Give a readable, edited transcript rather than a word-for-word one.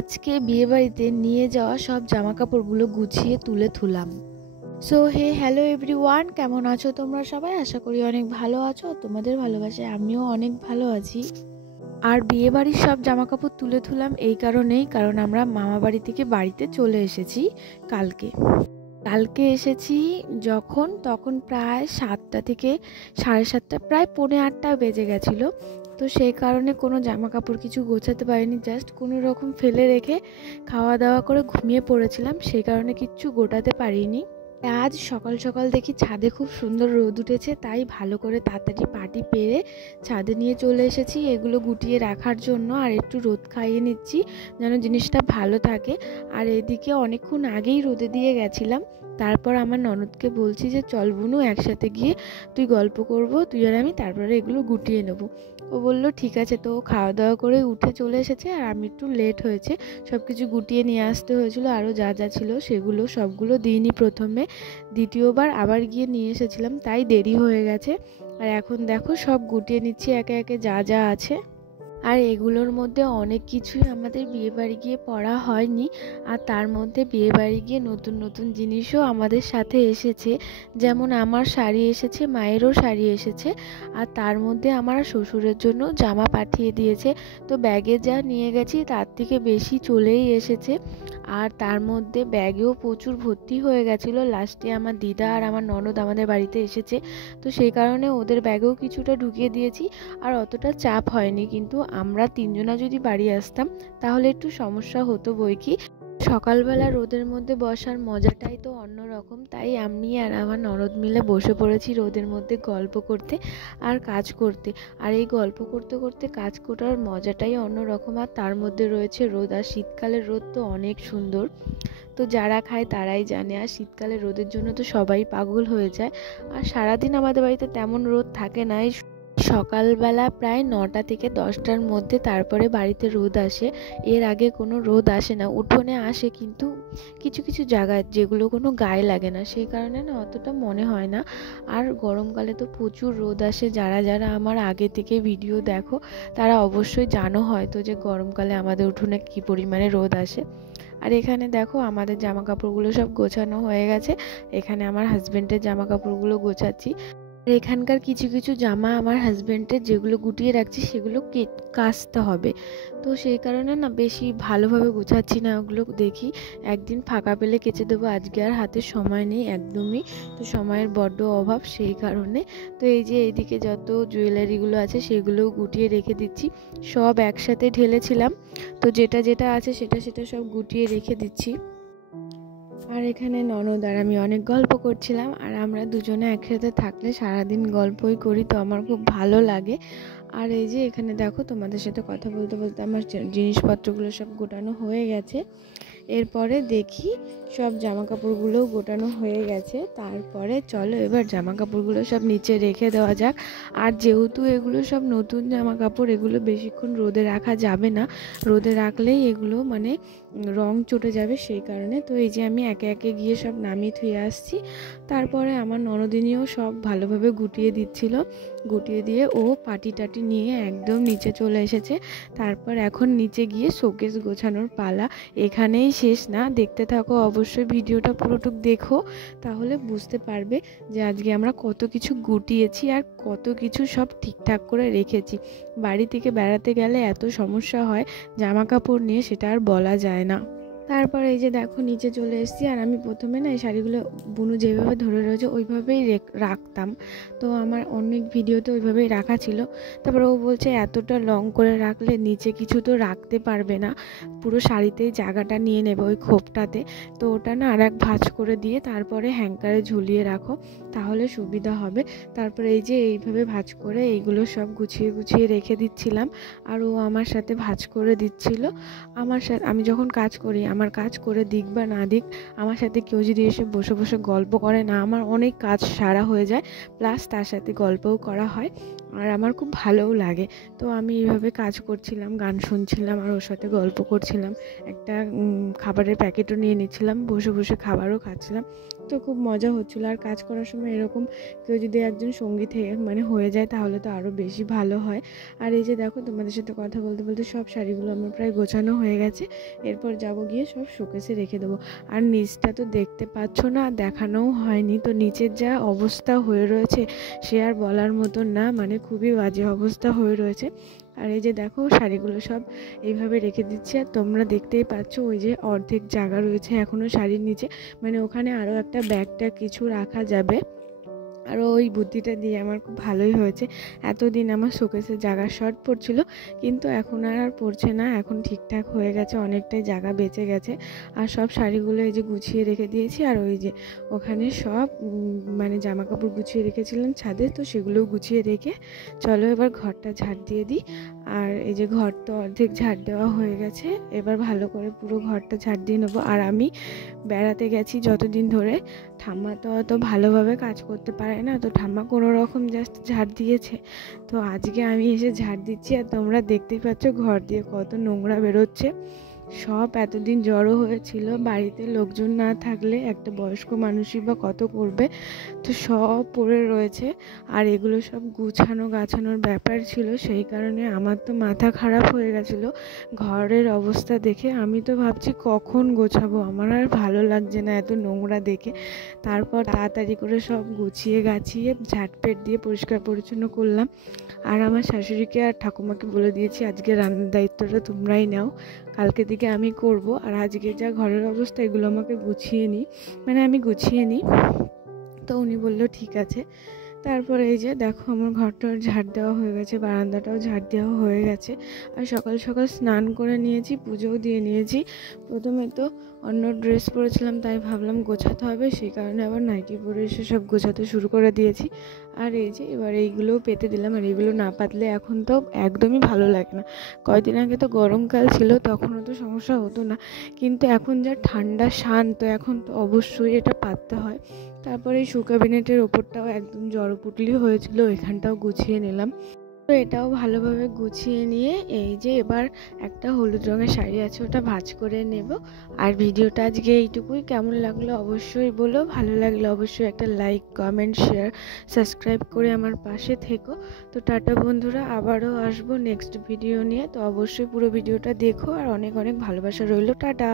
আজকে বিয়েবাড়িতে নিয়ে যাওয়া সব জামাকাপড়গুলো গুছিয়ে তুলে থুলাম। সো হ্যালো এভরিওয়ান, কেমন আছো তোমরা সবাই? আশা করি অনেক ভালো আছো। তোমাদের ভালোবাসায় আমিও অনেক ভালো আছি। আর বিয়েবাড়ির সব জামাকাপড় তুলে থুলাম এই কারণেই, কারণ আমরা মামা বাড়ি থেকে বাড়িতে চলে এসেছি কালকে এসেছি তখন প্রায় 7টা থেকে 7:30, প্রায় 7:45 বেজে গেছিলো। তো সেই কারণে কোনো জামা কাপড় কিছু গোছাতে পারিনি, জাস্ট কোনো রকম ফেলে রেখে খাওয়া দাওয়া করে ঘুমিয়ে পড়েছিলাম, সেই কারণে কিচ্ছু গোটাতে পারিনি। আজ সকাল সকাল দেখি ছাদে খুব সুন্দর রোদ উঠেছে, তাই ভালো করে তাড়াতাড়ি পাটি পেরে ছাদে নিয়ে চলে এসেছি এগুলো গুটিয়ে রাখার জন্য। আর একটু রোদ খাইয়ে নিচ্ছি যেন জিনিসটা ভালো থাকে। আর এদিকে অনেকক্ষণ আগেই রোদে দিয়ে গেছিলাম। তারপর আমার ননদকে বলছি যে চল বুনু, একসাথে গিয়ে তুই গল্প করব, তুই আর আমি, তারপরে এগুলো গুটিয়ে নেব। ও বলল ঠিক আছে। তো খাওয়া দাওয়া করে উঠে চলে এসেছে, আর আমি একটু লেট হয়েছে, সব কিছু গুটিয়ে নিয়ে আসতে হয়েছিল। আরও যা যা ছিল সেগুলো সবগুলো দিইনি প্রথমে, দ্বিতীয়বার আবার গিয়ে নিয়ে এসেছিলাম, তাই দেরি হয়ে গেছে। আর এখন দেখো সব গুটিয়ে নিচ্ছি একে একে যা যা আছে। আর এগুলোর মধ্যে অনেক কিছুই আমাদের বিয়েবাড়ি গিয়ে পরা হয়নি, আর তার মধ্যে বিয়েবাড়ি গিয়ে নতুন নতুন জিনিসও আমাদের সাথে এসেছে। যেমন আমার শাড়ি এসেছে, মায়েরও শাড়ি এসেছে, আর তার মধ্যে আমার শ্বশুরের জন্য জামা পাঠিয়ে দিয়েছে। তো ব্যাগে যা নিয়ে গেছি তার থেকে বেশি চলেই এসেছে। আর তার মধ্যে ব্যাগেও প্রচুর ভর্তি হয়ে গেছিলো। লাস্টে আমার দিদা আর আমার ননদ আমাদের বাড়িতে এসেছে, তো সেই কারণে ওদের ব্যাগেও কিছুটা ঢুকিয়ে দিয়েছি। আর অতটা চাপ হয়নি, কিন্তু আমরা তিনজনা যদি বাড়ি আসতাম তাহলে একটু সমস্যা হতো বই কি। সকালবেলা রোদের মধ্যে বসার মজাটাই তো অন্যরকম, তাই আমি আর আমার ননদ মিলে বসে পড়েছি রোদের মধ্যে গল্প করতে আর কাজ করতে। আর এই গল্প করতে করতে কাজ করার মজাটাই অন্যরকম। আর তার মধ্যে রয়েছে রোদ, আর শীতকালের রোদ তো অনেক সুন্দর, তো যারা খায় তারাই জানে। আর শীতকালের রোদের জন্য তো সবাই পাগল হয়ে যায়। আর সারাদিন আমাদের বাড়িতে তেমন রোদ থাকে না, সকালবেলা প্রায় 9টা থেকে 10টার মধ্যে তারপরে বাড়িতে রোদ আসে, এর আগে কোনো রোদ আসে না। উঠোনে আসে, কিন্তু কিছু কিছু জায়গায় যেগুলো কোনো গায়ে লাগে না, সেই কারণে না অতটা মনে হয় না। আর গরমকালে তো প্রচুর রোদ আসে। যারা যারা আমার আগে থেকে ভিডিও দেখো তারা অবশ্যই জানো হয়তো যে গরমকালে আমাদের উঠোনে কী পরিমাণে রোদ আসে। আর এখানে দেখো আমাদের জামা কাপড়গুলো সব গোছানো হয়ে গেছে। এখানে আমার হাজব্যান্ডের জামা কাপড়গুলো গোছাচ্ছি। আর এখানকার কিছু কিছু জামা আমার হাজব্যান্ডের যেগুলো গুটিয়ে রাখছি সেগুলো কাচতে হবে, তো সেই কারণে না বেশি ভালোভাবে গোছাচ্ছি না। ওগুলো দেখি একদিন ফাঁকা পেলে কেচে দেবো, আজকে আর হাতে সময় নেই একদমই, তো সময়ের বড্ড অভাব সেই কারণে। তো এই যে এইদিকে যত জুয়েলারিগুলো আছে সেগুলোও গুটিয়ে রেখে দিচ্ছি, সব একসাথে ঢেলেছিলাম, তো যেটা যেটা আছে সেটা সেটা সব গুটিয়ে রেখে দিচ্ছি। আর এখানে ননদ আর আমি অনেক গল্প করছিলাম, আর আমরা দুজনে একসাথে থাকলে সারাদিন গল্পই করি, তো আমার খুব ভালো লাগে। আর এই যে এখানে দেখো তোমাদের সাথে কথা বলতে বলতে আমার জিনিসপত্রগুলো সব গোটানো হয়ে গেছে। এরপরে দেখি সব জামা কাপড়গুলোও গোটানো হয়ে গেছে, তারপরে চলো এবার জামা কাপড়গুলো সব নিচে রেখে দেওয়া যাক। আর যেহেতু এগুলো সব নতুন জামা কাপড়, এগুলো বেশিক্ষণ রোদে রাখা যাবে না, রোদে রাখলেই এগুলো মানে রং চটে যাবে, সেই কারণে। তো এই যে আমি একে একে গিয়ে সব নামিয়ে ধুয়ে আসছি। তারপরে আমার ননদিনীও সব ভালোভাবে গুটিয়ে দিচ্ছিল, গুটিয়ে দিয়ে ও পাটি টাটি নিয়ে একদম নিচে চলে এসেছে। তারপর এখন নিচে গিয়ে শোকেস গোছানোর পালা। এখানেই শেষ না, দেখতে থাকো অবশ্যই, ভিডিওটা পুরোটুক দেখো, তাহলে বুঝতে পারবে যে আজকে আমরা কত কিছু গুটিয়েছি আর কত কিছু সব ঠিকঠাক করে রেখেছি। বাড়ি থেকে বেড়াতে গেলে এত সমস্যা হয় জামা কাপড় নিয়ে, সেটা আর বলা যায় না। তারপর এই যে দেখো নিচে চলে এসেছি। আর আমি প্রথমে না এই শাড়িগুলো বুনু যেভাবে ধরে রয়েছে ওইভাবেই রাখতাম, তো আমার অনেক ভিডিওতে ওইভাবেই রাখা ছিল। তারপর ও বলছে এতটা লং করে রাখলে নিচে কিছু তো রাখতে পারবে না, পুরো শাড়িতেই জায়গাটা নিয়ে নেবে ওই খোপটাতে, তো ওটা না আর এক ভাঁজ করে দিয়ে তারপরে হ্যাঙ্কারে ঝুলিয়ে রাখো, তাহলে সুবিধা হবে। তারপরে এই যে এইভাবে ভাঁজ করে এইগুলো সব গুছিয়ে গুছিয়ে রেখে দিচ্ছিলাম, আর ও আমার সাথে ভাঁজ করে দিচ্ছিল। আমার সাথে আমি যখন কাজ করি, আমার কাজ করে দিক বা না দিক, আমার সাথে কেউ যদি এসে বসে বসে গল্প করে না, আমার অনেক কাজ সারা হয়ে যায়, প্লাস তার সাথে গল্পও করা হয়। আর আমার খুব ভালোও লাগে। তো আমি এইভাবে কাজ করছিলাম, গান শুনছিলাম আর ওর সাথে গল্প করছিলাম। একটা খাবারের প্যাকেটও নিয়ে নিচ্ছিলাম, বসে বসে খাবারও খাচ্ছিলাম। তো খুব মজা হচ্ছিলো। আর কাজ করার সময় এরকম কেউ যদি একজন সঙ্গী মানে হয়ে যায় তাহলে তো আরও বেশি ভালো হয়। আর এই যে দেখো, তোমাদের সাথে কথা বলতে বলতে সব শাড়িগুলো আমার প্রায় গোছানো হয়ে গেছে। এরপর যাব গিয়ে সব শোকেসে রেখে দেবো। আর নিচটা তো দেখতে পাচ্ছ না, দেখানোও হয়নি। তো নিচের যা অবস্থা হয়ে রয়েছে সে আর বলার মতন না, মানে খুবই বাজে অবস্থা হয়ে রয়েছে। আর এই যে দেখো, শাড়িগুলো সব এইভাবে রেখে দিচ্ছি। আর তোমরা দেখতেই পাচ্ছ ওই যে অর্ধেক জায়গা রয়েছে এখনও শাড়ির নিচে, মানে ওখানে আরও একটা ব্যাগটা কিছু রাখা যাবে। আর ওই বুদ্ধিটা দিয়ে আমার খুব ভালোই হয়েছে। এতদিন আমার শোকেসের জায়গা শর্ট পড়ছিল, কিন্তু এখন আর পড়ছে না, এখন ঠিকঠাক হয়ে গেছে, অনেকটাই জায়গা বেঁচে গেছে। আর সব শাড়িগুলো এই যে গুছিয়ে রেখে দিয়েছি। আর ওই যে ওখানে সব মানে জামা কাপড় গুছিয়ে রেখেছিলাম ছাদে, তো সেগুলোও গুছিয়ে রেখে চলো এবার ঘরটা ঝাড় দিয়ে দিই। আর এই যে ঘর তো অর্ধেক ঝাড় দেওয়া হয়ে গেছে, এবার ভালো করে পুরো ঘরটা ঝাড় দিয়ে নেবো। আর আমি বেড়াতে গেছি যতদিন ধরে, ঠাম্মা তো অত ভালোভাবে কাজ করতে পারে না, তো ঠাম্মা কোনো রকম জাস্ট ঝাড় দিয়েছে। তো আজকে আমি এসে ঝাড় দিচ্ছি। আর তোমরা দেখতেই পাচ্ছ ঘর দিয়ে কত নোংরা বেরোচ্ছে। সব এতদিন জড়ো হয়েছিল, বাড়িতে লোকজন না থাকলে একটা বয়স্ক মানুষই বা কত করবে, তো সব পড়ে রয়েছে। আর এগুলো সব গাছানোর ব্যাপার ছিল, সেই কারণে আমার তো মাথা খারাপ হয়ে গেছিলো ঘরের অবস্থা দেখে। আমি তো ভাবছি কখন গোছাবো, আমার আর ভালো লাগছে না এত নোংরা দেখে। তারপর তাড়াতাড়ি করে সব গুছিয়ে গাছিয়ে ঝাঁটপেট দিয়ে পরিষ্কার পরিচ্ছন্ন করলাম। আর আমার শাশুড়িকে আর ঠাকুমাকে বলে দিয়েছি আজকে রান্নার দায়িত্বটা তোমরাই নাও, কালকে থেকে আমি করব। আর আজকে যা ঘরের অবস্থা এগুলো আমাকে আমি গুছিয়ে নিই। তো উনি বললো ঠিক আছে। তারপরে এই যে দেখো, আমার ঘরটাও ঝাড় দেওয়া হয়ে গেছে, বারান্দাটাও ঝাড় দেওয়া হয়ে গেছে। আর সকাল সকাল স্নান করে নিয়েছি, পুজোও দিয়ে নিয়েছি। প্রথমে তো অন্য ড্রেস পরেছিলাম, তাই ভাবলাম গোছাতে হবে, সেই কারণে আবার নাইটি পরে এসে সব গোছাতে শুরু করে দিয়েছি। আর এই যে এবার এইগুলোও পেতে দিলাম। আর এইগুলো না পাতলে এখন তো একদমই ভালো লাগে না। কয়েকদিন আগে তো গরমকাল ছিল, তখনও তো সমস্যা হতো না, কিন্তু এখন যা ঠান্ডা শান্ত, এখন তো অবশ্যই এটা পাততে হয়। তারপরে এই শু ক্যাবিনেটের ওপরটাও একদম জড়পুটলি হয়েছিল, এখানটাও গুছিয়ে নিলাম। তো এটাও ভালোভাবে গুছিয়ে নিয়ে এই যে এবার একটা হলুদ রঙের শাড়ি আছে, ওটা ভাঁজ করে নেব। আর ভিডিওটা আজকে এইটুকুই। কেমন লাগলো অবশ্যই বলো, ভালো লাগলে অবশ্যই একটা লাইক, কমেন্ট, শেয়ার, সাবস্ক্রাইব করে আমার পাশে থেকো। তো টাটা বন্ধুরা, আবারও আসবো নেক্সট ভিডিও নিয়ে। তো অবশ্যই পুরো ভিডিওটা দেখো, আর অনেক অনেক ভালোবাসা রইলো। টাটা।